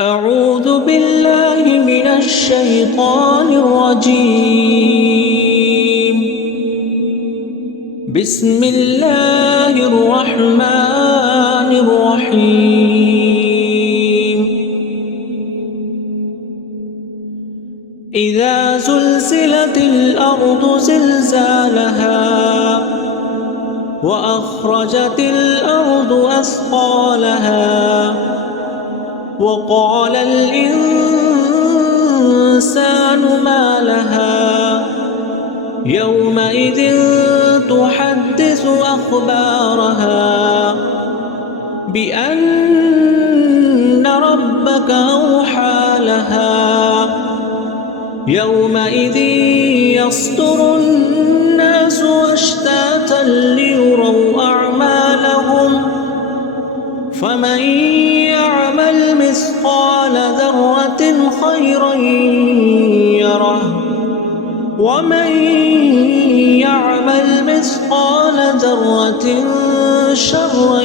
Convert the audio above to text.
أعوذ بالله من الشيطان الرجيم. بسم الله الرحمن الرحيم. إذا زلزلت الأرض زلزالها وأخرجت الأرض أثقالها وقال الإنسان ما لها يومئذ تحدث أخبارها بأن ربك أوحى لها يومئذ يصدر الناس أشتاتا ليروا أعمالهم فمن يعمل مثقال ذرة خيرا يره ومن يعمل مثقال ذرة شرا